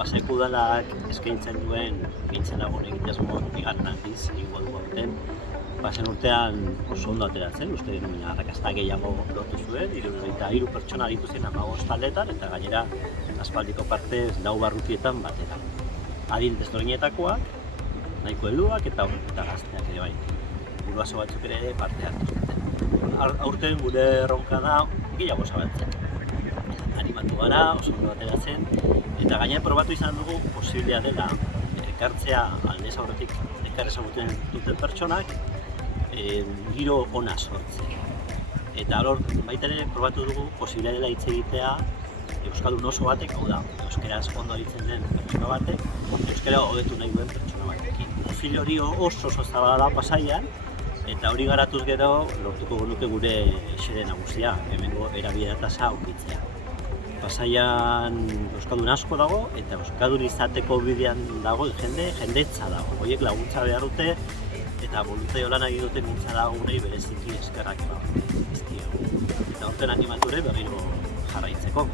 Pasaiako udalak eskaintzen duen gintzen lagun egitasmo bigarren aldiz egingo dugu aurten. Pasen urtean oso ondo ateratzen, uste genuen arrakasta gehiago lortu zuen, 73 pertsona aritu zen 15 taldeetan eta gainera aspaldiko partez 4 barrutietan batera. Adin desberdinetakoak, nahiko helduak eta gazteak ere bai. Buruazo batzuk ere parte hartu zuten. Aurten gure erronka da gehiago zabaltzea. Animatu gara, oso ondo ateratzen, eta gainera probatu izan dugu posiblea dela ekartzea aldez aurretik ekar ezagutzen duten pertsonak giro ona sortzea. Eta hor baita ere probatu dugu posiblea dela hitz egitea euskaldun oso batek, hau da, euskaraz ondo aritzen den pertsona batek, euskara hobetu nahi duen pertsona batekin. Profil hori oso zabala da Pasaian, eta hori garatuz gero lortuko genuke gure xede nagusia, hemengo erabilera tasa aurkitzea. Pasaian euskaldun asko dago eta euskaldun izateko bidean dago jendetza dago. Horiek laguntza behar dute eta boluntario lan egin duten gintza lagunei bereziki eskerrak dizkiegu. Eta horten animatu ere berriro jarraitzeko.